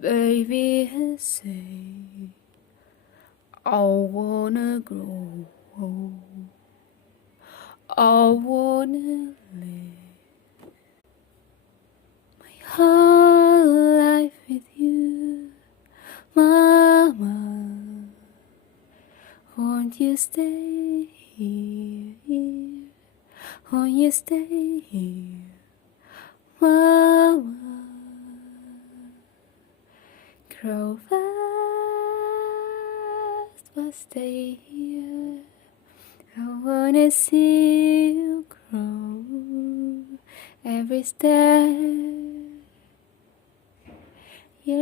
Baby has said, I wanna grow, I wanna live my whole life with you, Mama. Won't you stay here? Won't you stay here, Mama? Grow fast, but stay here. I wanna see you grow every step you